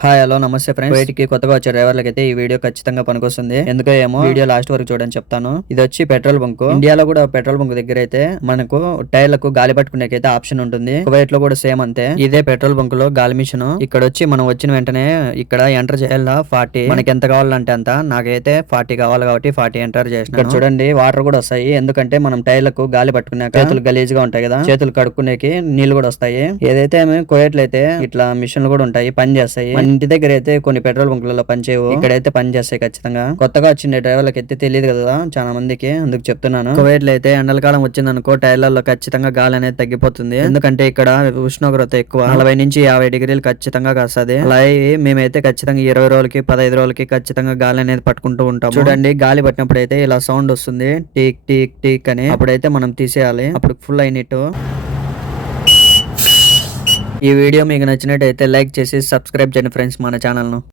Hi hello నమస్తే friends. బయటికి కొత్తగా వచ్చే డ్రైవర్లకి అయితే ఈ వీడియో ఖచ్చితంగా పనికొస్తుంది. ఎందుకో ఏమో వీడియో లాస్ట్ వరకు చూడని చెప్తాను. ఇది వచ్చి పెట్రోల్ బంక్. ఇండియాలో కూడా పెట్రోల్ బంక్ దగ్గర అయితే మనకు టైర్లకు గాలి పట్టుకునేకైతే ఆప్షన్ ఉంటుంది. కువైట్ లో కూడా సేమ్ అంతే. ఇదే పెట్రోల్ బంక్ లో గాలి మిషన్. ఇక్కడ వచ్చి మనం వచ్చిన వెంటనే ఇక్కడ ఎంటర్ చేయాలా 40. మనకి ఎంత కావాలంటే అంత. నాకైతే 40 కావాలి కాబట్టి 40 ఎంటర్ చేసిన. ఇక్కడ చూడండి వాటర్ కూడా వస్తాయి. ఎందుకంటే మనం టైర్లకు గాలి పట్టుకున్నాక చేతులు గలీజ్ గా ఉంటాయి కదా, చేతులు కడుక్కునేకి నీళ్లు కూడా వస్తాయి. ఏదైతే కువైట్ లో అయితే ఇట్లా మిషన్లు కూడా ఉంటాయి, పని చేస్తాయి. ఇంటి దగ్గర అయితే కొన్ని పెట్రోల్ బంకులలో పనిచేయవు, ఇక్కడైతే పని చేస్తాయి ఖచ్చితంగా. కొత్తగా వచ్చిన డ్రైవర్లకు అయితే తెలియదు కదా చాలా మందికి, అందుకు చెప్తున్నాను. కువైట్ లో అయితే ఎండలకాలం వచ్చిందనుకో టైర్లలో ఖచ్చితంగా గాలి అనేది తగ్గిపోతుంది. ఎందుకంటే ఇక్కడ ఉష్ణోగ్రత ఎక్కువ, 40 నుంచి 50 డిగ్రీలు ఖచ్చితంగా కాస్తుంది. అలాగే మేమైతే ఖచ్చితంగా 20 రోజులకి 15 రోజులకి ఖచ్చితంగా గాలి అనేది పట్టుకుంటూ ఉంటాం. చూడండి గాలి పట్టినప్పుడు అయితే ఇలా సౌండ్ వస్తుంది, టీక్ టీక్ టీక్ అని. అప్పుడైతే మనం తీసేయాలి, అప్పుడు ఫుల్ అయినట్టు. ఈ వీడియో మీకు నచ్చినట్టయితే లైక్ చేసి సబ్స్క్రైబ్ చేయండి ఫ్రెండ్స్ మన ఛానల్ ను.